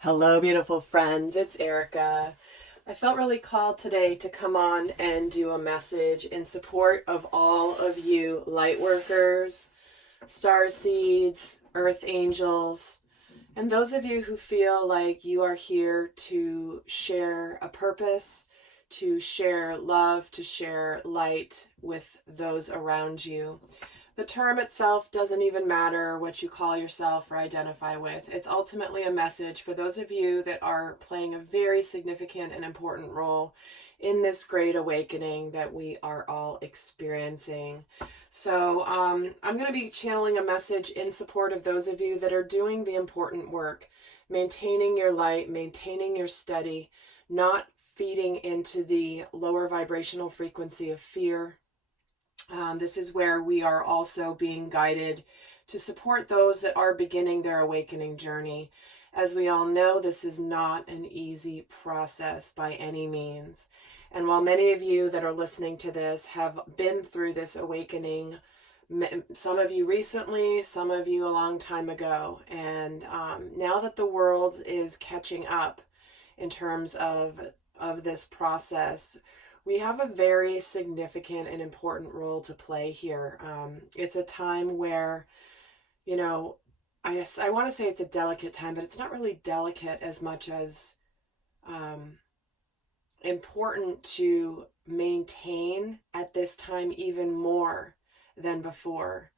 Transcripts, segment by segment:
Hello, beautiful friends. It's Erika. I felt really called today to come on and do a message in support of all of you Lightworkers, Starseeds, Earth Angels, and those of you who feel like you are here to share a purpose, to share love, to share light with those around you. The term itself doesn't even matter what you call yourself or identify with. It's ultimately a message for those of you that are playing a very significant and important role in this great awakening that we are all experiencing. So I'm going to be channeling a message in support of those of you that are doing the important work, maintaining your light, maintaining your steady, not feeding into the lower vibrational frequency of fear. This is where we are also being guided to support those that are beginning their awakening journey. As we all know, this is not an easy process by any means. And while many of you that are listening to this have been through this awakening, some of you recently, some of you a long time ago, and now that the world is catching up in terms of this process, we have a very significant and important role to play here. It's a time where, I want to say it's a delicate time, but it's not really delicate as much as important to maintain at this time even more than before.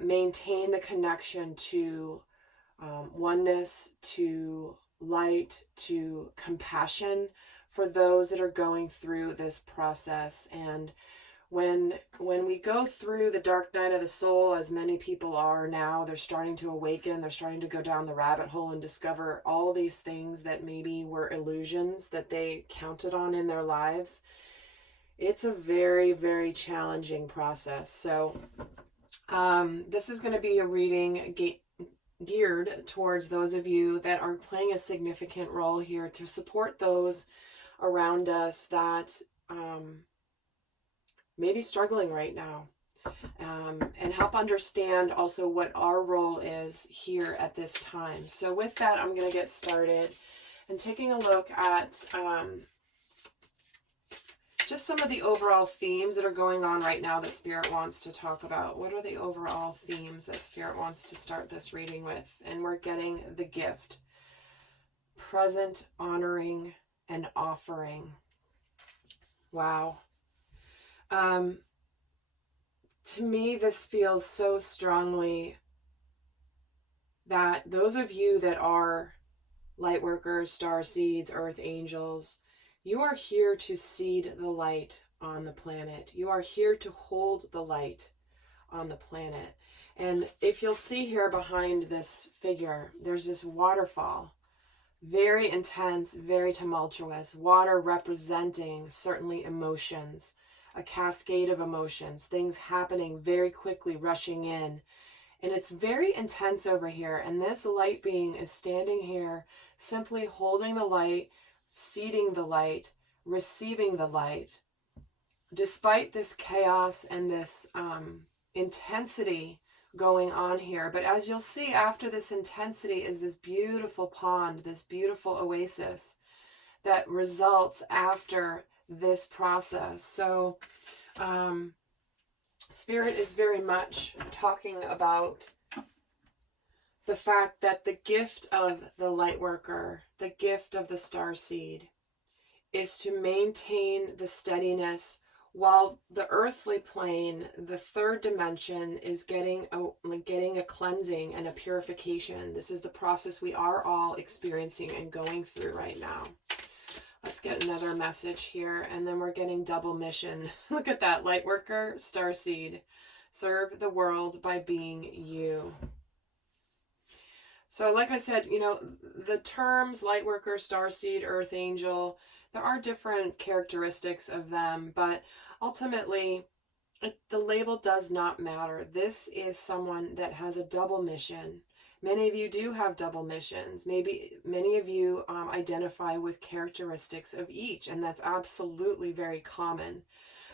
Maintain the connection to oneness, to light, to compassion, for those that are going through this process. And when we go through the dark night of the soul, as many people are now, they're starting to awaken, they're starting to go down the rabbit hole and discover all these things that maybe were illusions that they counted on in their lives. It's a very, very challenging process. So this is going to be a reading geared towards those of you that are playing a significant role here to support those around us that may be struggling right now, and help understand also what our role is here at this time. So with that, I'm going to get started and taking a look at just some of the overall themes that are going on right now that Spirit wants to talk about. What are the overall themes that Spirit wants to start this reading with? And we're getting the gift, present, honoring, and offering. Wow. To me, this feels so strongly that those of you that are Lightworkers, Starseeds, Earth Angels, you are here to seed the light on the planet. You are here to hold the light on the planet. And if you'll see here behind this figure, there's this waterfall. Very intense, very tumultuous. Water representing certainly emotions, a cascade of emotions, things happening very quickly, rushing in. And it's very intense over here. And this light being is standing here, simply holding the light, seeding the light, receiving the light. Despite this chaos and this intensity going on here. But as you'll see, after this intensity is this beautiful pond, this beautiful oasis that results after this process. So Spirit is very much talking about the fact that the gift of the Lightworker, the gift of the Starseed, is to maintain the steadiness while the earthly plane, the third dimension, is getting a cleansing and a purification. This is the process we are all experiencing and going through right now. Let's get another message here, and then we're getting double mission. Look at that, Lightworker, Starseed. Serve the world by being you. So like I said, the terms Lightworker, Starseed, Earth Angel, there are different characteristics of them, but ultimately, the label does not matter. This is someone that has a double mission. Many of you do have double missions. Maybe many of you identify with characteristics of each, and that's absolutely very common.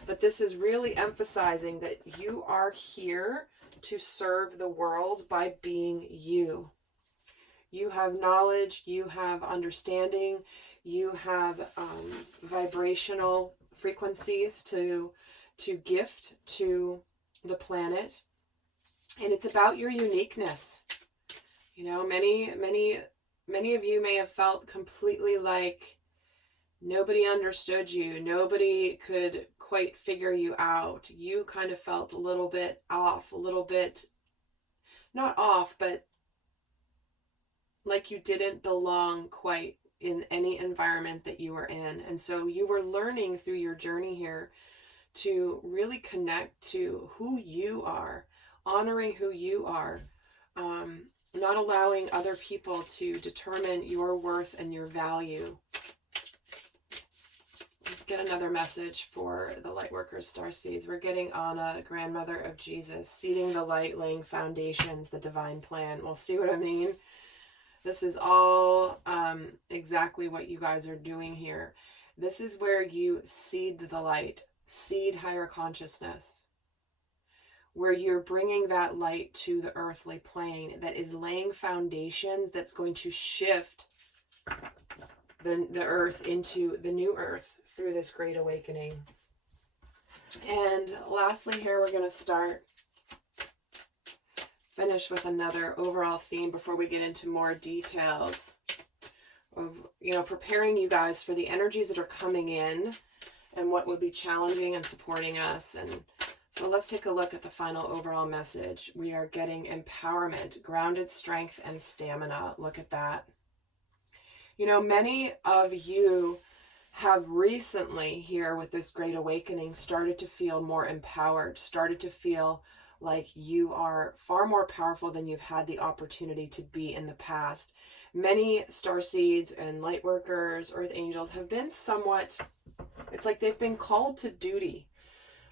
But this is really emphasizing that you are here to serve the world by being you. You have knowledge, you have understanding, you have vibrational frequencies to gift to the planet. And it's about your uniqueness. You know, many of you may have felt completely like nobody understood you. Nobody could quite figure you out. You kind of felt a little bit off, a little bit, not off, but like you didn't belong quite in any environment that you were in. And so you were learning through your journey here to really connect to who you are, honoring who you are, not allowing other people to determine your worth and your value. Let's get another message for the Lightworkers, Starseeds. We're getting Anna, grandmother of Jesus, seeding the light, laying foundations, the divine plan. We'll see what I mean. This is all exactly what you guys are doing here. This is where you seed the light, seed higher consciousness, where you're bringing that light to the earthly plane that is laying foundations that's going to shift the earth into the new earth through this great awakening. And lastly here, we're going to finish with another overall theme before we get into more details of, you know, preparing you guys for the energies that are coming in and what would be challenging and supporting us. And so let's take a look at the final overall message. We are getting empowerment, grounded strength, and stamina. Look at that. You know, many of you have recently here with this great awakening started to feel more empowered, started to feel like you are far more powerful than you've had the opportunity to be in the past. Many starseeds and lightworkers, earth angels have been somewhat, it's like they've been called to duty.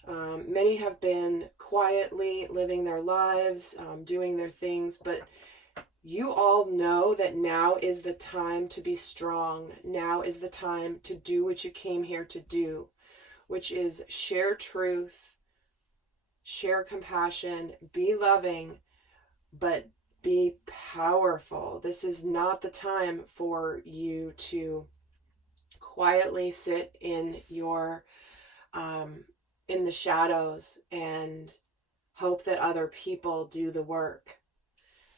Many have been quietly living their lives, doing their things, but you all know that now is the time to be strong. Now is the time to do what you came here to do, which is share truth, share compassion, be loving, but be powerful. This is not the time for you to quietly sit in your in the shadows and hope that other people do the work.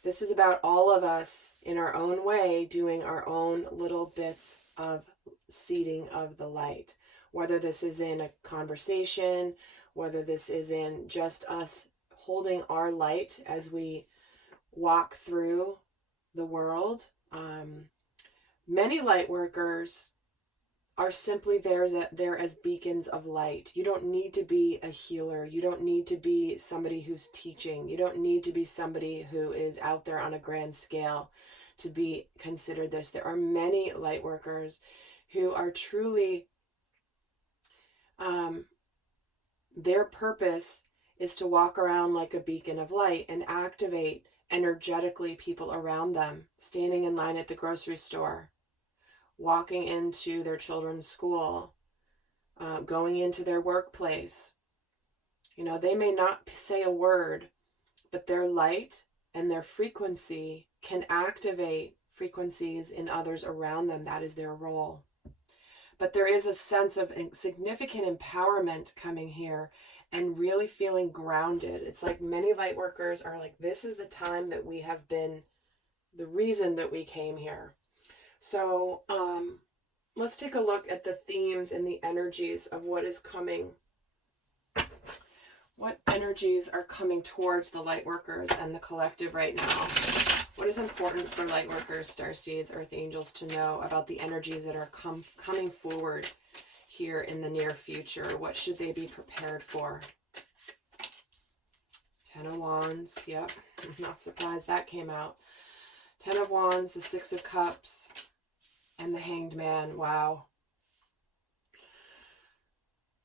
This is about all of us in our own way doing our own little bits of seeding of the light, whether this is in a conversation, whether this is in just us holding our light as we walk through the world. Many light workers are simply there as beacons of light. You don't need to be a healer. You don't need to be somebody who's teaching. You don't need to be somebody who is out there on a grand scale to be considered this. There are many light workers who are truly, their purpose is to walk around like a beacon of light and activate energetically people around them, standing in line at the grocery store, walking into their children's school, going into their workplace. You know, they may not say a word, but their light and their frequency can activate frequencies in others around them. That is their role. But there is a sense of significant empowerment coming here and really feeling grounded. It's like many light workers are like, this is the time that we have been, the reason that we came here. So let's take a look at the themes and the energies of what is coming. What energies are coming towards the light workers and the collective right now? What is important for light workers, starseeds, earth angels to know about the energies that are coming forward here in the near future? What should they be prepared for? 10 of Wands. Yep, I'm not surprised that came out. 10 of Wands, the 6 of Cups, and the Hanged Man. Wow.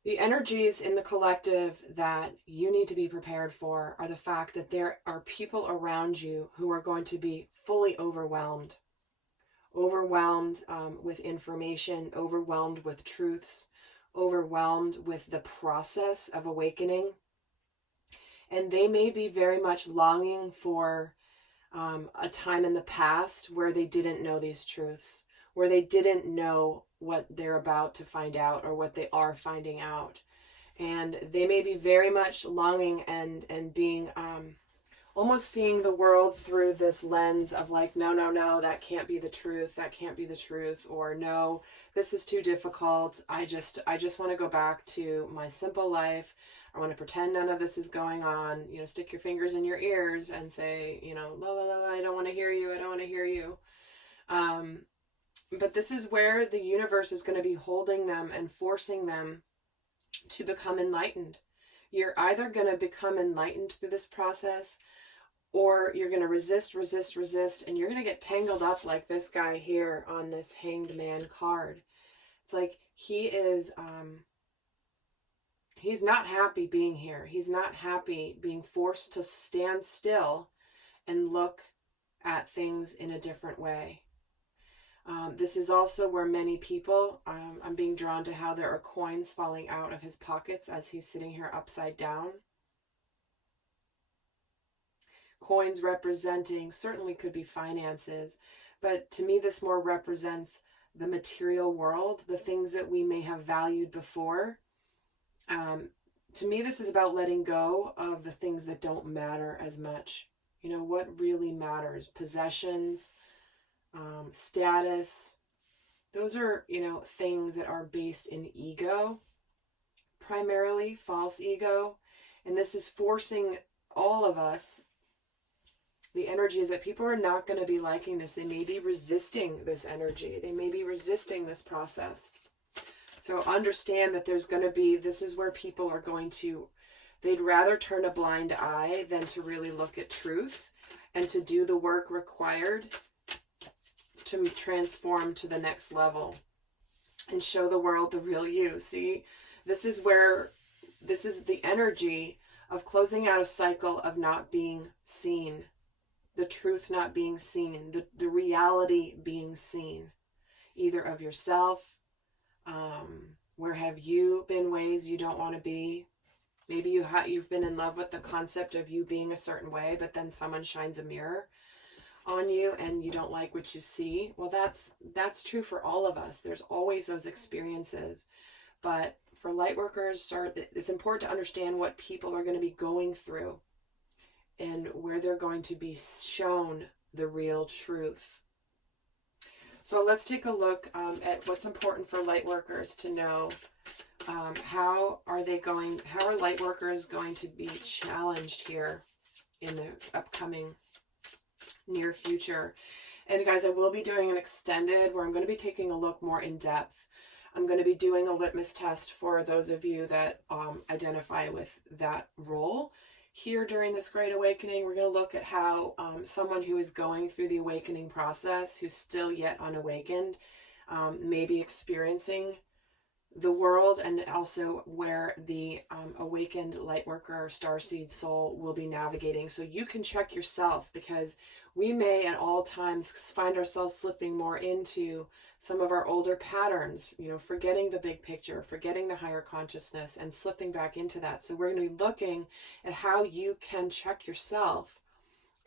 The energies in the collective that you need to be prepared for are the fact that there are people around you who are going to be fully overwhelmed. Overwhelmed with information, overwhelmed with truths, overwhelmed with the process of awakening. And they may be very much longing for a time in the past where they didn't know these truths, where they didn't know what they're about to find out or what they are finding out. And they may be very much longing and being almost seeing the world through this lens of like, no, that can't be the truth. That can't be the truth. Or no, this is too difficult. I just want to go back to my simple life. I want to pretend none of this is going on. You know, stick your fingers in your ears and say, you know, la, la, la, la, I don't want to hear you. I don't want to hear you. But this is where the universe is going to be holding them and forcing them to become enlightened. You're either going to become enlightened through this process, or you're going to resist, and you're going to get tangled up like this guy here on this Hanged Man card. It's like he is, he's not happy being here. He's not happy being forced to stand still and look at things in a different way. This is also where many people, I'm being drawn to how there are coins falling out of his pockets as he's sitting here upside down. Coins representing, certainly could be finances, but to me this more represents the material world, the things that we may have valued before. To me this is about letting go of the things that don't matter as much. You know, what really matters? Possessions, status, those are, you know, things that are based in ego, primarily false ego. And this is forcing all of us. The energy is that people are not going to be liking this. They may be resisting this energy. They may be resisting this process. So understand that there's going to be, this is where people are going to, they'd rather turn a blind eye than to really look at truth and to do the work required to transform to the next level and show the world the real you. See, this is where, this is the energy of closing out a cycle of not being seen, the truth not being seen, the reality being seen, either of yourself. Where have you been ways you don't want to be? Maybe you've been in love with the concept of you being a certain way, but then someone shines a mirror on you and you don't like what you see. Well, that's true for all of us. There's always those experiences. But for Lightworkers, it's important to understand what people are going to be going through and where they're going to be shown the real truth. So let's take a look at what's important for Lightworkers to know. How are Lightworkers going to be challenged here in the upcoming near future? And guys, I will be doing an extended where I'm going to be taking a look more in depth. I'm going to be doing a litmus test for those of you that identify with that role. Here during this Great Awakening, we're going to look at how someone who is going through the awakening process, who's still yet unawakened, may be experiencing the world, and also where the awakened Lightworker or Starseed soul will be navigating. So you can check yourself, because we may at all times find ourselves slipping more into some of our older patterns, you know, forgetting the big picture, forgetting the higher consciousness, and slipping back into that. So we're going to be looking at how you can check yourself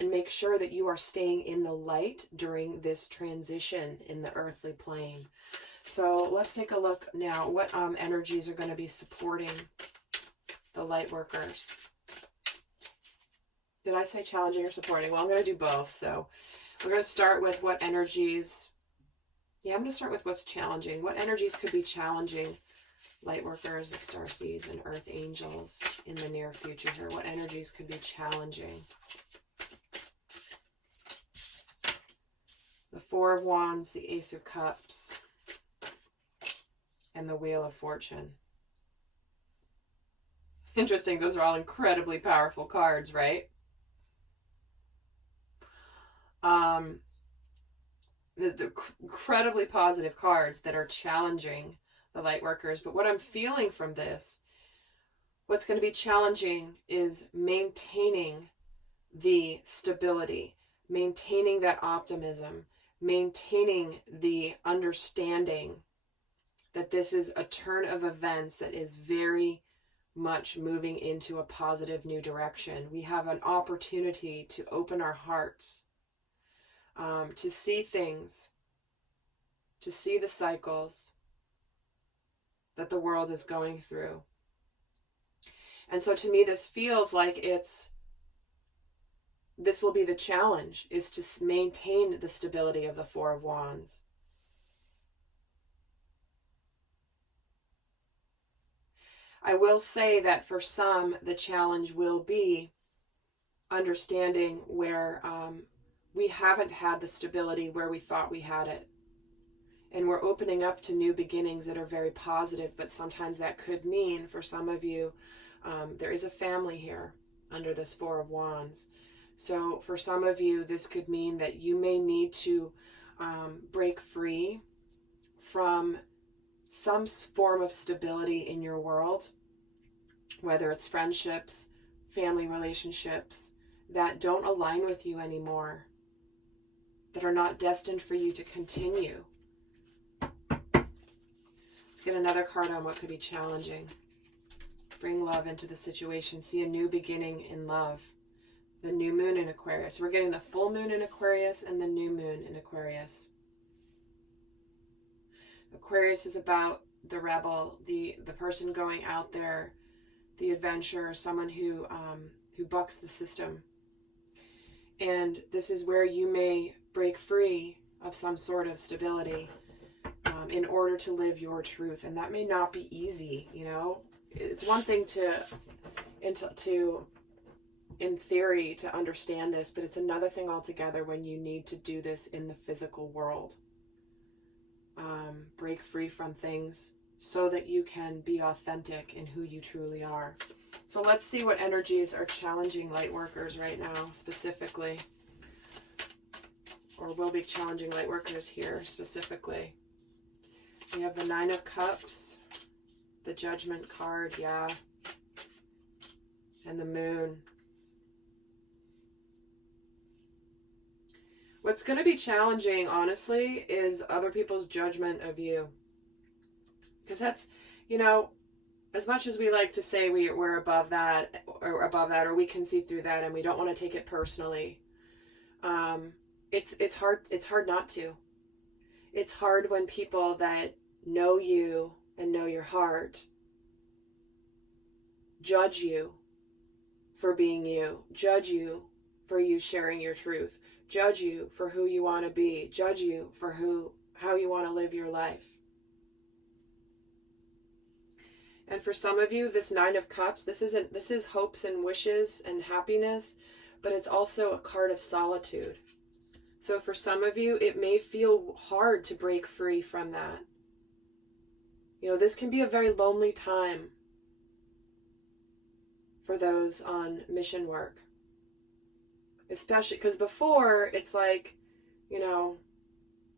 and make sure that you are staying in the light during this transition in the earthly plane. So let's take a look now. What energies are going to be supporting the Lightworkers? Did I say challenging or supporting? Well, I'm going to do both. So we're going to start with what energies. Yeah, I'm going to start with what's challenging. What energies could be challenging Lightworkers, the Starseeds, and Earth Angels in the near future here? What energies could be challenging? The Four of Wands, the Ace of Cups, and the Wheel of Fortune. Interesting, those are all incredibly powerful cards, right? The incredibly positive cards that are challenging the Lightworkers. But what I'm feeling from this, what's going to be challenging is maintaining the stability, maintaining that optimism, maintaining the understanding that this is a turn of events that is very much moving into a positive new direction. We have an opportunity to open our hearts to see things, to see the cycles that the world is going through. And so to me, this feels like this will be the challenge, is to maintain the stability of the Four of Wands. I will say that for some, the challenge will be understanding where we haven't had the stability where we thought we had it. And we're opening up to new beginnings that are very positive, but sometimes that could mean, for some of you, there is a family here under this Four of Wands. So for some of you, this could mean that you may need to break free from some form of stability in your world, whether it's friendships, family relationships that don't align with you anymore, that are not destined for you to continue. Let's get another card on what could be challenging. Bring love into the situation. See a new beginning in love. The new moon in Aquarius. We're getting the full moon in Aquarius and the new moon in Aquarius. Aquarius is about the rebel, the person going out there, the adventurer, someone who bucks the system. And this is where you may break free of some sort of stability in order to live your truth. And that may not be easy, you know. It's one thing to in theory to understand this, but it's another thing altogether when you need to do this in the physical world. Break free from things so that you can be authentic in who you truly are. So let's see what energies are challenging Lightworkers right now, specifically. Or will be challenging Lightworkers here, specifically. We have the Nine of Cups, the Judgment card, yeah, and the Moon. What's going to be challenging, honestly, is other people's judgment of you. Because that's, you know, as much as we like to say we're above that, or we can see through that, and we don't want to take it personally, it's hard not to. It's hard when people that know you and know your heart judge you for being you, judge you for you sharing your truth, judge you for who you want to be, judge you for how you want to live your life. And for some of you, this Nine of Cups, this is hopes and wishes and happiness, but it's also a card of solitude. So for some of you, it may feel hard to break free from that. You know, this can be a very lonely time for those on mission work. Especially because before, it's like, you know,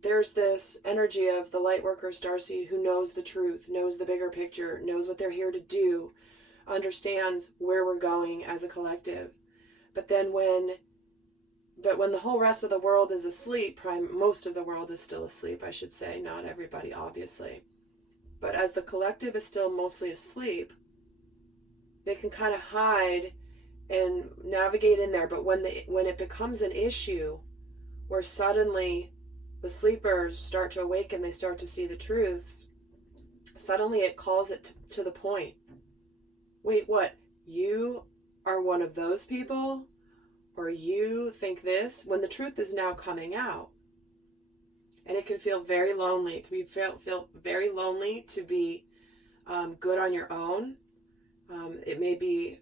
there's this energy of the Lightworker Starseed who knows the truth, knows the bigger picture, knows what they're here to do, understands where we're going as a collective. But then when the whole rest of the world is asleep, most of the world is still asleep, I should say, not everybody, obviously. But as the collective is still mostly asleep, they can kind of hide and navigate in there. But when it becomes an issue where suddenly the sleepers start to awaken, they start to see the truths, suddenly it calls it to the point. Wait, what? You are one of those people? Or you think this? When the truth is now coming out. And it can feel very lonely. It can feel very lonely to be good on your own. It may be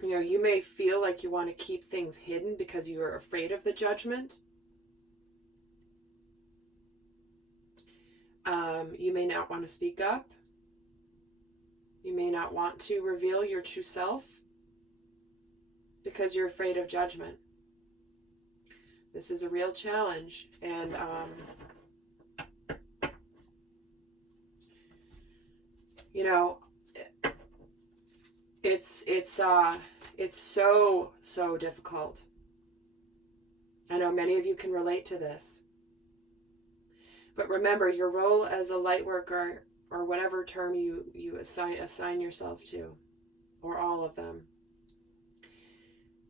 you know, you may feel like you want to keep things hidden because you are afraid of the judgment. You may not want to speak up. You may not want to reveal your true self because you're afraid of judgment. This is a real challenge, and you know, it's so difficult. I know many of you can relate to this. But remember, your role as a light worker, or whatever term you assign yourself to, or all of them,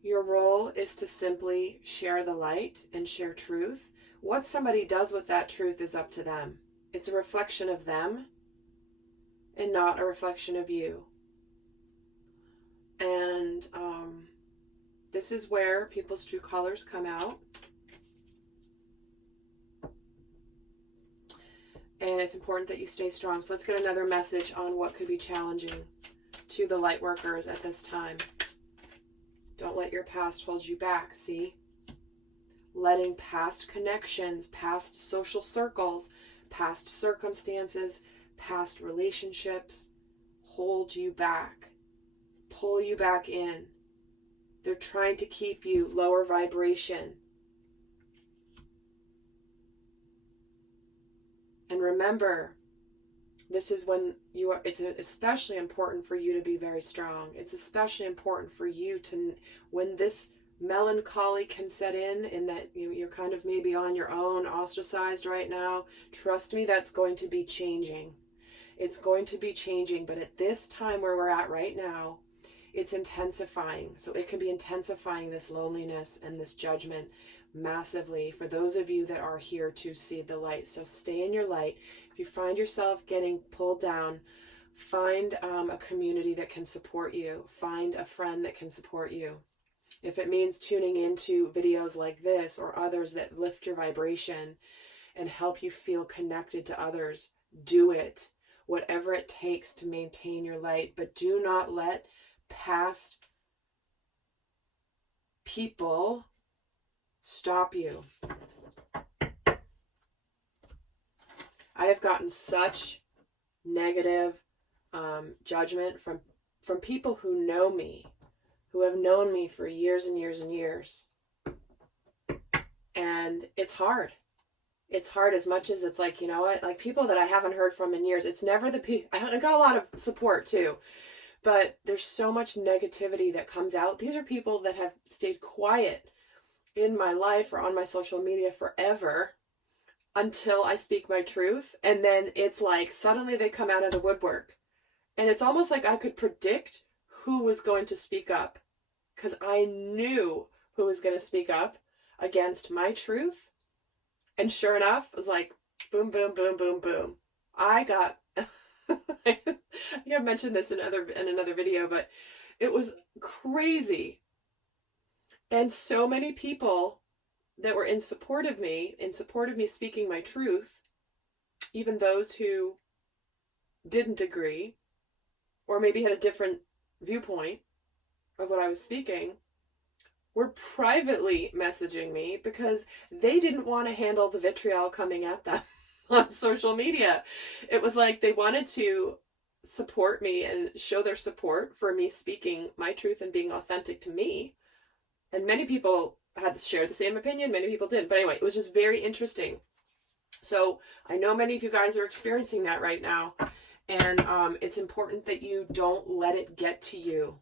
Your role is to simply share the light and share truth. What somebody does with that truth is up to them. It's a reflection of them and not a reflection of you. And this is where people's true colors come out. And it's important that you stay strong. So let's get another message on what could be challenging to the light workers at this time. Don't let your past hold you back, see? Letting past connections, past social circles, past circumstances, past relationships hold you back, pull you back in. They're trying to keep you lower vibration. And remember, this is when it's especially important for you to be very strong. It's especially important for you to, when this melancholy can set in that you're kind of maybe on your own, ostracized right now, trust me, that's going to be changing. It's going to be changing, but at this time where we're at right now, it's intensifying. So it can be intensifying this loneliness and this judgment massively for those of you that are here to see the light. So stay in your light. If you find yourself getting pulled down, find a community that can support you. Find a friend that can support you. If it means tuning into videos like this or others that lift your vibration and help you feel connected to others, do it. Whatever it takes to maintain your light. But do not let past people stop you. I have gotten such negative judgment from people who know me, who have known me for years and years and years. And it's hard. It's hard as much as it's like, you know what, like people that I haven't heard from in years. It's never the people. I got a lot of support too, but there's so much negativity that comes out. These are people that have stayed quiet in my life or on my social media forever until I speak my truth. And then it's like suddenly they come out of the woodwork. And it's almost like I could predict who was going to speak up because I knew who was going to speak up against my truth. And sure enough, it was like boom, boom, boom, boom, boom. I got, I think I've mentioned this in another video, but it was crazy. And so many people that were in support of me speaking my truth, even those who didn't agree or maybe had a different viewpoint of what I was speaking, were privately messaging me because they didn't want to handle the vitriol coming at them on social media. It was like they wanted to support me and show their support for me speaking my truth and being authentic to me. And many people had shared the same opinion, many people didn't. But anyway, it was just very interesting. So I know many of you guys are experiencing that right now. And it's important that you don't let it get to you.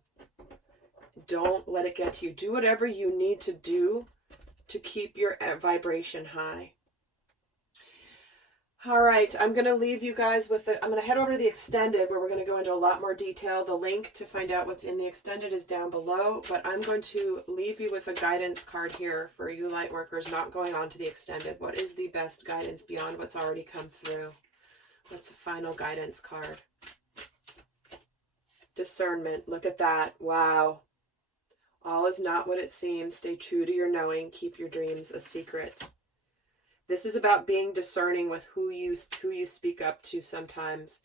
Don't let it get to you. Do whatever you need to do to keep your vibration high. All right, I'm going to leave you guys with I'm going to head over to the extended where we're going to go into a lot more detail. The link to find out what's in the extended is down below, but I'm going to leave you with a guidance card here for you light workers not going on to the extended. What is the best guidance beyond what's already come through? What's the final guidance card? Discernment. Look at that. Wow. All is not what it seems. Stay true to your knowing. Keep your dreams a secret. This is about being discerning with who you speak up to sometimes.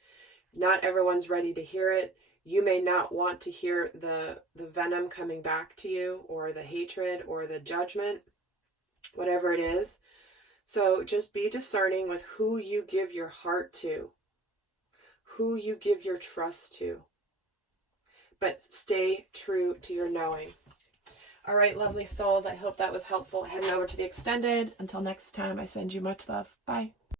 Not everyone's ready to hear it. You may not want to hear the venom coming back to you or the hatred or the judgment, whatever it is. So just be discerning with who you give your heart to, who you give your trust to. But stay true to your knowing. All right, lovely souls, I hope that was helpful. Heading over to the extended. Until next time, I send you much love. Bye.